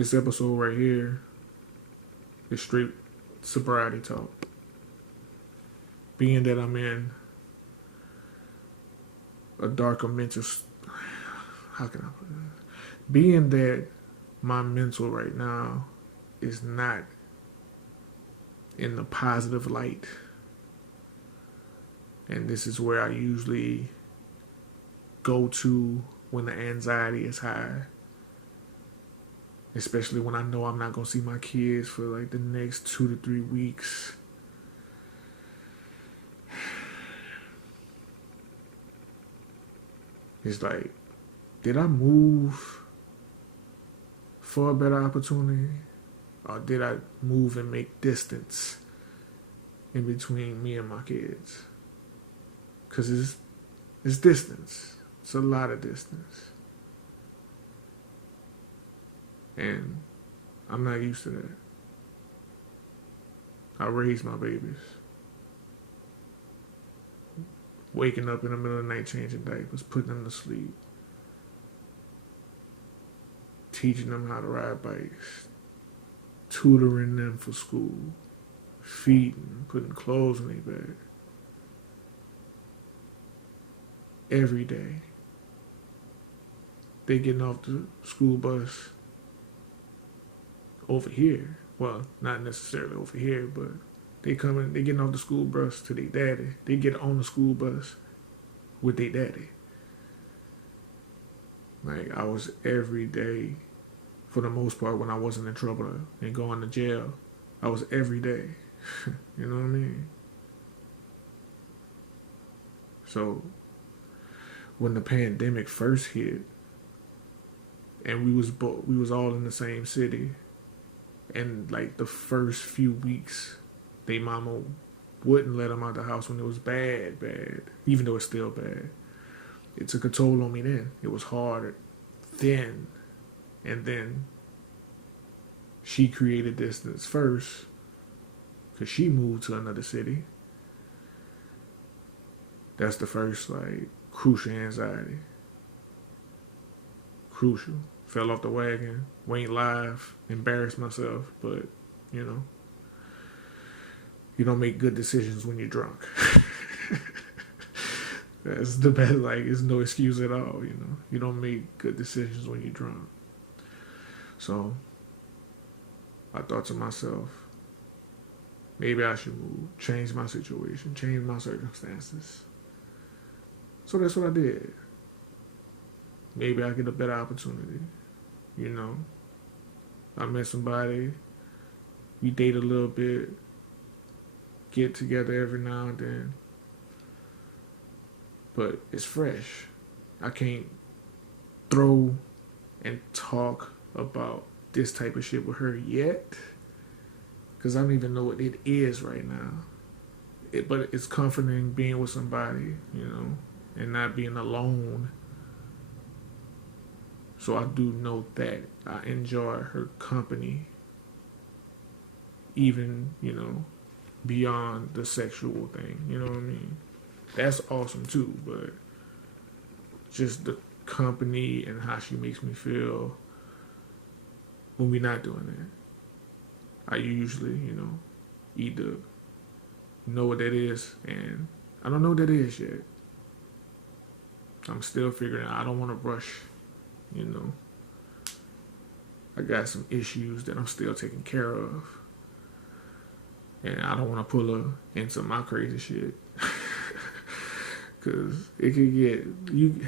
This episode right here is straight sobriety talk. Being that I'm in a darker mental, how can I put it? Being that my mental right now is not in the positive light, and this is where I usually go to when the anxiety is high, especially when I know I'm not gonna see my kids for like the next 2 to 3 weeks. It's like, did I move for a better opportunity, or did I move and make distance in between me and my kids? Because it's distance. It's a lot of distance. And I'm not used to that. I raised my babies. Waking up in the middle of the night, changing diapers, putting them to sleep, teaching them how to ride bikes, tutoring them for school, feeding, putting clothes in their bag. Every day. They getting off the school bus over here. Well, not necessarily over here, but they getting off the school bus to their daddy. They get on the school bus with their daddy. Like, I was every day, for the most part, when I wasn't in trouble and going to jail, I was every day. You know what I mean? So, when the pandemic first hit, and we was all in the same city, and like the first few weeks, they mama wouldn't let them out the house when it was bad, even though it's still bad. It took a toll on me then. It was hard then. And then she created distance first because she moved to another city. That's the first, like, crucial anxiety. Crucial. Fell off the wagon, went live, embarrassed myself, but, you know, you don't make good decisions when you're drunk. That's the best, like, it's no excuse at all, you know. You don't make good decisions when you're drunk. So, I thought to myself, maybe I should move, change my situation, change my circumstances. So that's what I did. Maybe I get a better opportunity, you know. I met somebody, we date a little bit, get together every now and then. But it's fresh. I can't throw and talk about this type of shit with her yet, because I don't even know what it is right now. But it's comforting being with somebody, you know, and not being alone. So I do know that I enjoy her company, even, you know, beyond the sexual thing, you know what I mean? That's awesome too, but just the company and how she makes me feel when we're not doing that. I usually, you know, either know what that is, and I don't know what that is yet. I'm still figuring out. I don't want to rush, you know. I got some issues that I'm still taking care of, and I don't want to pull her into my crazy shit. Cause it could get you.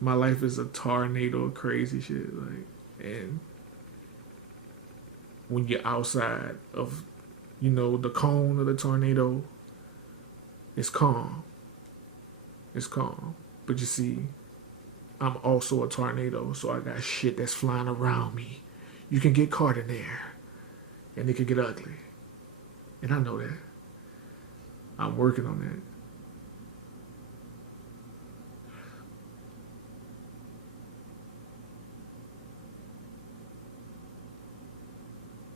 My life is a tornado of crazy shit, like, and when you're outside of, you know, the cone of the tornado, it's calm. It's calm, but you see, I'm also a tornado, so I got shit that's flying around me. You can get caught in there, and it can get ugly, and I know that. I'm working on that.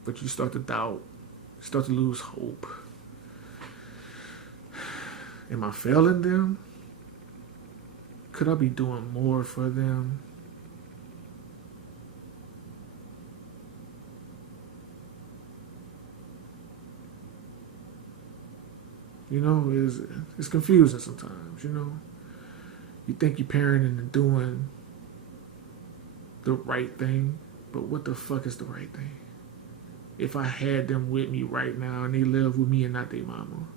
But you start to doubt, start to lose hope. Am I failing them? Could I be doing more for them? You know, it's confusing sometimes. You know, you think you're parenting and doing the right thing, but what the fuck is the right thing? If I had them with me right now and they live with me and not their mama,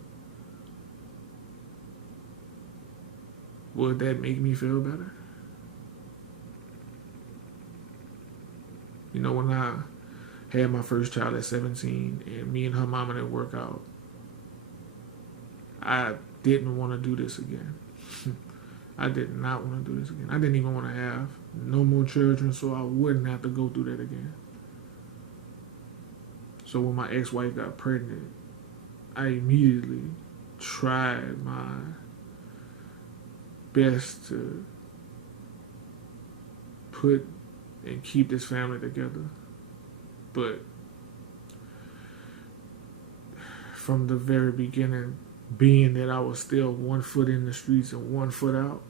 would that make me feel better? You know, when I had my first child at 17 and me and her mama didn't work out, I didn't want to do this again. I did not want to do this again. I didn't even want to have no more children so I wouldn't have to go through that again. So when my ex-wife got pregnant, I immediately tried my best to put and keep this family together. But from the very beginning, being that I was still 1 foot in the streets and 1 foot out,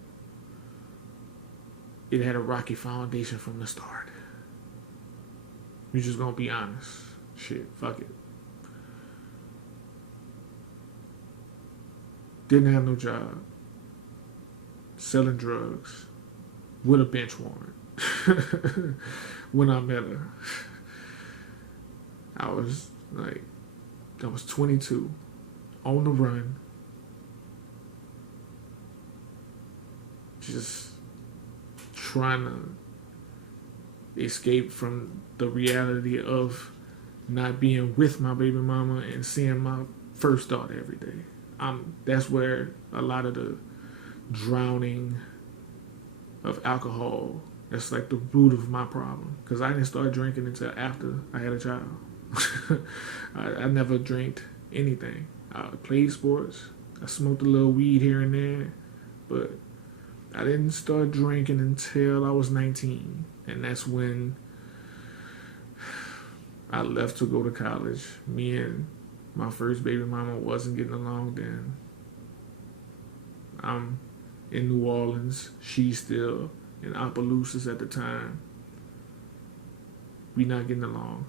it had a rocky foundation from the start. We're just gonna be honest. Shit, fuck it. Didn't have no job. Selling drugs with a bench warrant. When I met her, I was 22, on the run, just trying to escape from the reality of not being with my baby mama and seeing my first daughter every day. That's where a lot of the drowning of alcohol, that's like the root of my problem. Because I didn't start drinking until after I had a child. I never drank anything. I played sports. I smoked a little weed here and there. But I didn't start drinking until I was 19. And that's when I left to go to college. Me and my first baby mama wasn't getting along then. I'm in New Orleans. She's still in Opelousas at the time. We not getting along.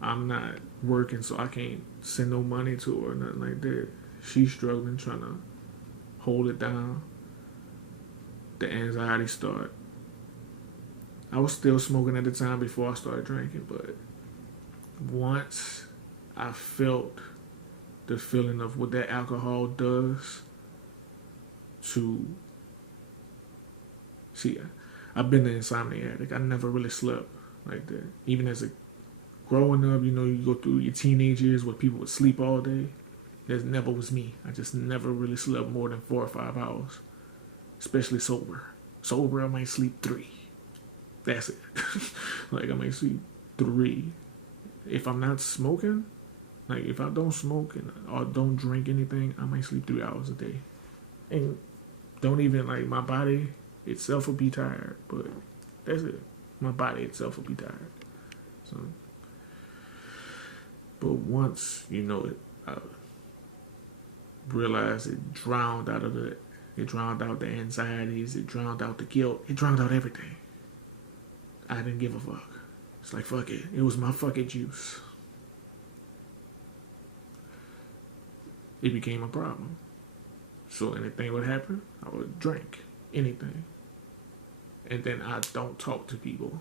I'm not working, so I can't send no money to her or nothing like that. She's struggling, trying to hold it down. The anxiety start. I was still smoking at the time before I started drinking, but once I felt the feeling of what that alcohol does to... See, I've been an insomniac. I never really slept like that. Even as a growing up, you know, you go through your teenage years where people would sleep all day. That never was me. I just never really slept more than 4 or 5 hours, especially sober. Sober, I might sleep 3. That's it. Like, I might sleep 3. If I'm not smoking, like if I don't smoke or don't drink anything, I might sleep 3 hours a day. And don't even, like, my body itself will be tired, but that's it. My body itself will be tired. So, but once, you know, I realized it drowned out the anxieties, it drowned out the guilt, it drowned out everything. I didn't give a fuck. It's like, fuck it. It was my fucking juice. It became a problem. So anything would happen, I would drink. Anything. And then I don't talk to people.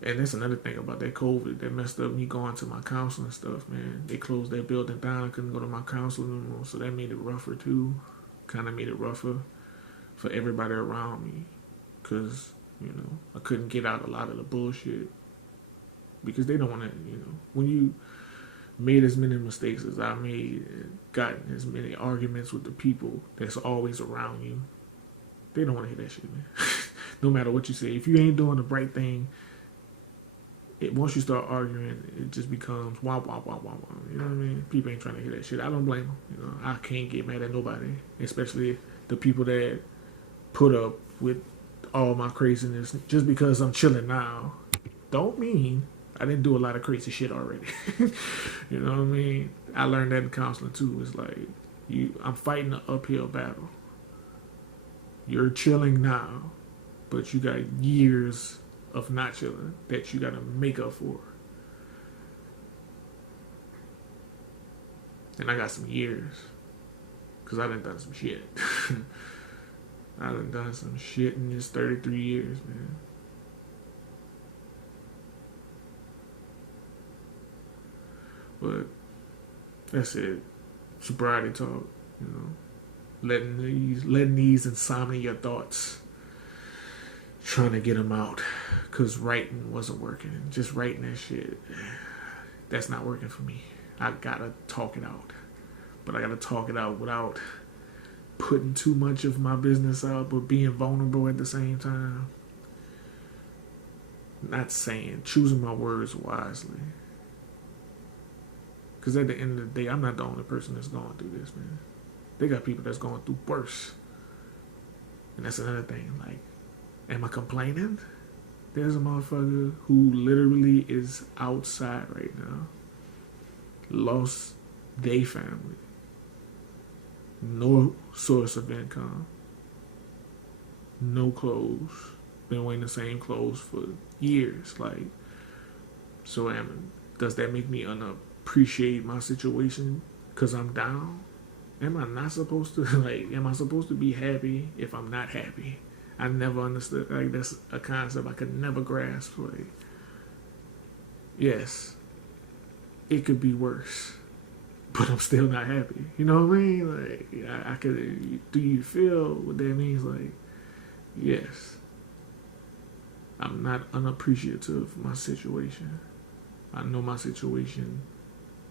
And that's another thing about that COVID that messed up me going to my counseling stuff, man. They closed that building down. I couldn't go to my counseling anymore, so that made it rougher too. Kind of made it rougher for everybody around me. Because, you know, I couldn't get out a lot of the bullshit. Because they don't want to, you know, when you made as many mistakes as I made and gotten as many arguments with the people that's always around you, they don't want to hear that shit, man. No matter what you say. If you ain't doing the right thing, once you start arguing, it just becomes wah, wah, wah, wah, wah. You know what I mean? People ain't trying to hear that shit. I don't blame them. You know, I can't get mad at nobody, especially the people that put up with all my craziness. Just because I'm chilling now, don't mean I didn't do a lot of crazy shit already. You know what I mean? I learned that in counseling too. It's like, I'm fighting an uphill battle. You're chilling now, but you got years of not chilling that you got to make up for. And I got some years. Because I done some shit. I done some shit in this 33 years, man. But that's it. Sobriety talk, you know. Letting these insomnia thoughts, trying to get them out. Because writing wasn't working. Just writing that shit, that's not working for me. I gotta talk it out. But I gotta talk it out without putting too much of my business out, but being vulnerable at the same time. Not saying, choosing my words wisely. Because at the end of the day, I'm not the only person that's going through this, man. They got people that's going through worse. And that's another thing. Like, am I complaining? There's a motherfucker who literally is outside right now. Lost their family. No source of income. No clothes. Been wearing the same clothes for years. Like, so does that make me unappreciate my situation because I'm down? Am I not supposed to, like, am I supposed to be happy if I'm not happy? I never understood, like, that's a concept I could never grasp. Like, yes, it could be worse, but I'm still not happy. You know what I mean? Like, I could, do you feel what that means? Like, yes, I'm not unappreciative of my situation. I know my situation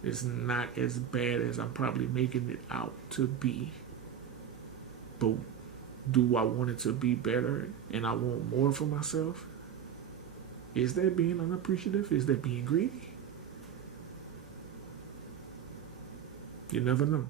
is not as bad as I'm probably making it out to be. But do I want it to be better and I want more for myself? Is that being unappreciative? Is that being greedy? You never know.